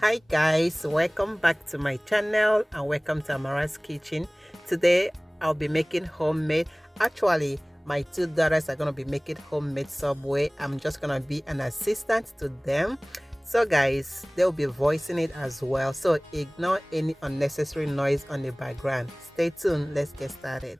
Hi guys, welcome back to my channel and welcome to Amara's kitchen. Today I'll be making homemade, actually my two daughters are going to be making homemade Subway. I'm just going to be an assistant to them. So guys, they'll be voicing it as well, so ignore any unnecessary noise on the background. Stay tuned, let's get started.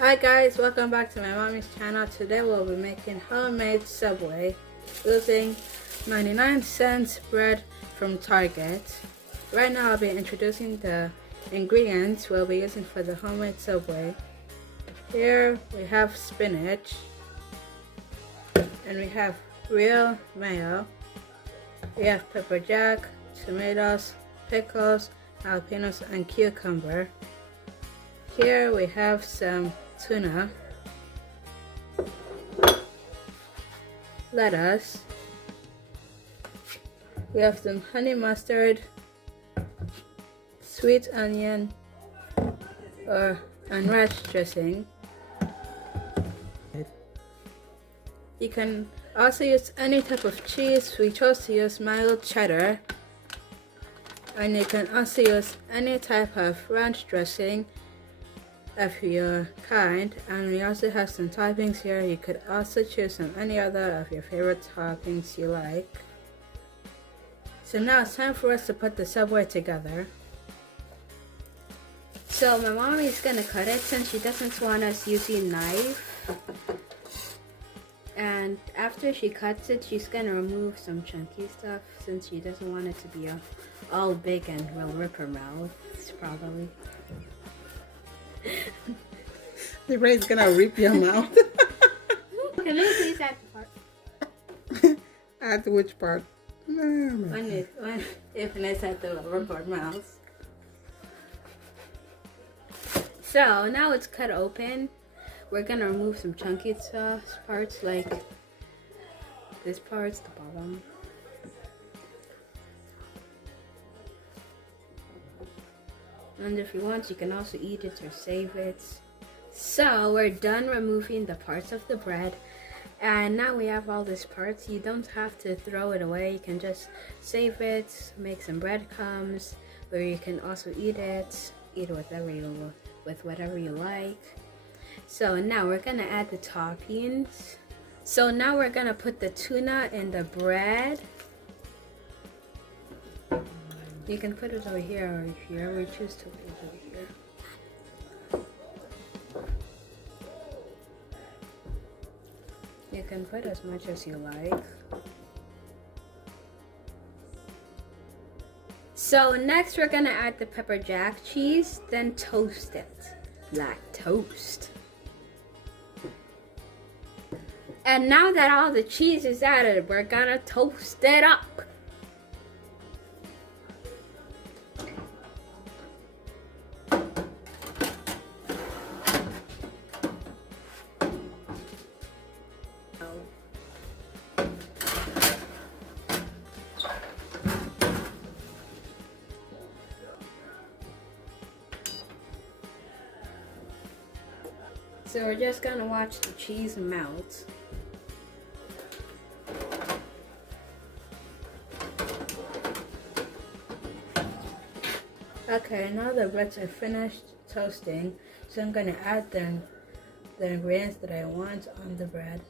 Hi guys, welcome back to my mommy's channel. Today we'll be making homemade Subway using 99-cent bread from Target. Right now I'll be introducing the ingredients we'll be using for the homemade Subway. Here we have spinach, and we have real mayo. We have pepper jack, tomatoes, pickles, jalapenos, and cucumber. Here we have some tuna, lettuce, we have some honey mustard, sweet onion and ranch dressing. You can also use any type of cheese. We chose to use mild cheddar, and you can also use any type of ranch dressing of your kind. And we also have some toppings here. You could also choose from any other of your favorite toppings you like. So now it's time for us to put the Subway together. So my mommy is gonna cut it since she doesn't want us using knife. And after she cuts it, she's gonna remove some chunky stuff since she doesn't want it to be all big and will rip her mouth probably. The bread's gonna rip your mouth. Can you please add the part? Add which part? If it's at the rip her mouth. So now it's cut open. We're gonna remove some chunky stuff, parts like this part's the bottom. And if you want, you can also eat it or save it. So we're done removing the parts of the bread, and now we have all these parts. You don't have to throw it away. You can just save it, make some breadcrumbs, or you can also eat it with whatever you like. So now we're gonna add the toppings. So now we're gonna put the tuna in the bread. You can put it over here or here. We choose to put it over here. You can put as much as you like. So next we're gonna add the pepper jack cheese, then toast it like toast. And now that all the cheese is added, we're gonna toast it up. So we're just gonna watch the cheese melt. Okay, now the breads are finished toasting, so I'm gonna add the ingredients that I want on the bread.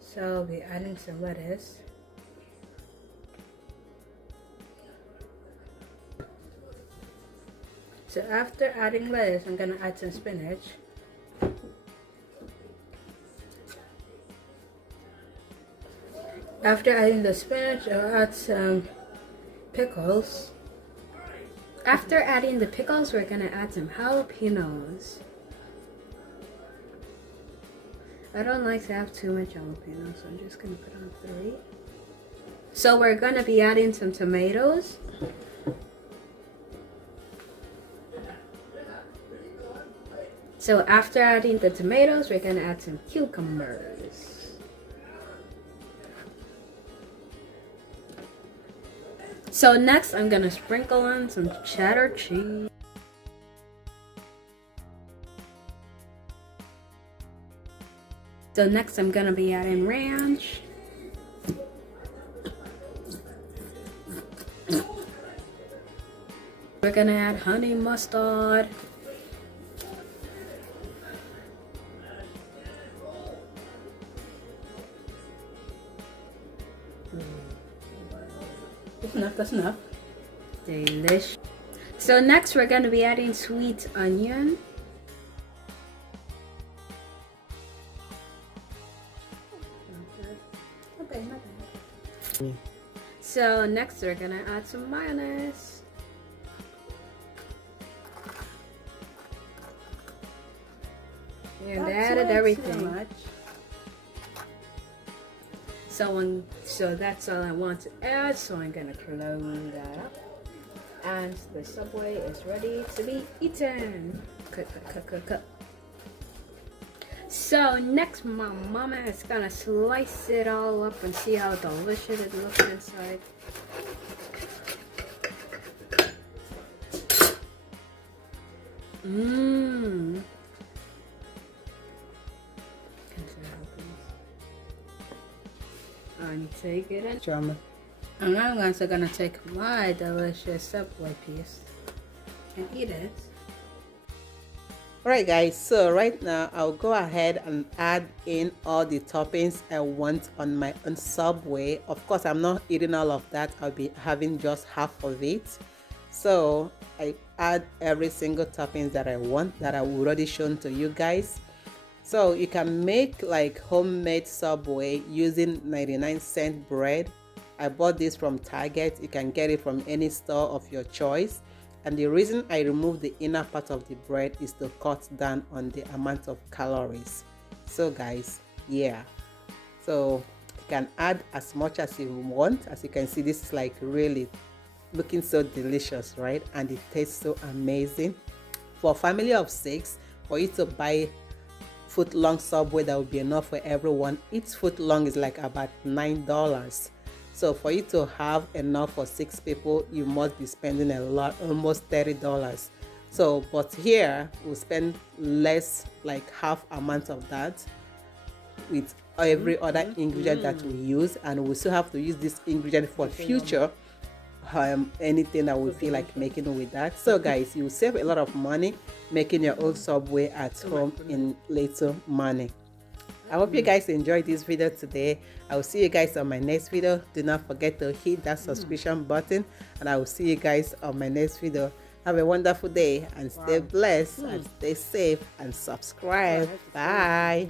So I'll be adding some lettuce. So after adding lettuce, I'm gonna add some spinach. After adding the spinach, I'll add some pickles. After adding the pickles, we're gonna add some jalapenos. I don't like to have too much jalapenos, so I'm just gonna put on 3. So we're gonna be adding some tomatoes. So after adding the tomatoes, we're gonna add some cucumbers. So next I'm gonna sprinkle on some cheddar cheese. So next I'm gonna be adding ranch. We're gonna add honey mustard. That's enough. Delish. So next we're gonna be adding sweet onion. Okay, not bad. So next we're gonna add some mayonnaise. And added everything. So that's all I want to add. So I'm gonna close that up. And the Subway is ready to be eaten. Cut. So next my mama is gonna slice it all up and see how delicious it looks inside. Mmm. And take it and Drama. And I'm also gonna take my delicious Subway piece and eat it. Alright guys, so right now I'll go ahead and add in all the toppings I want on my own Subway. Of course, I'm not eating all of that. I'll be having just half of it. So I add every single toppings that I want that I've already shown to you guys. So you can make like homemade Subway using 99-cent bread. I bought this from Target. You can get it from any store of your choice. And the reason I removed the inner part of the bread is to cut down on the amount of calories. So guys, yeah. So you can add as much as you want. As you can see, this is like really looking so delicious, right? And it tastes so amazing. For a family of 6, for you to buy foot-long Subway, that would be enough for everyone. Each foot-long is like about $9. So for you to have enough for 6 people, you must be spending a lot, almost $30. So, but here we'll spend less, like half amount of that with every other ingredient that we use, and we still have to use this ingredient for future anything that we feel like making with that. So guys, you save a lot of money making your own Subway at home in little money. I hope you guys enjoyed this video today. I will see you guys on my next video. Do not forget to hit that subscription button, and I will see you guys on my next video. Have a wonderful day and stay blessed and stay safe and subscribe. Bye.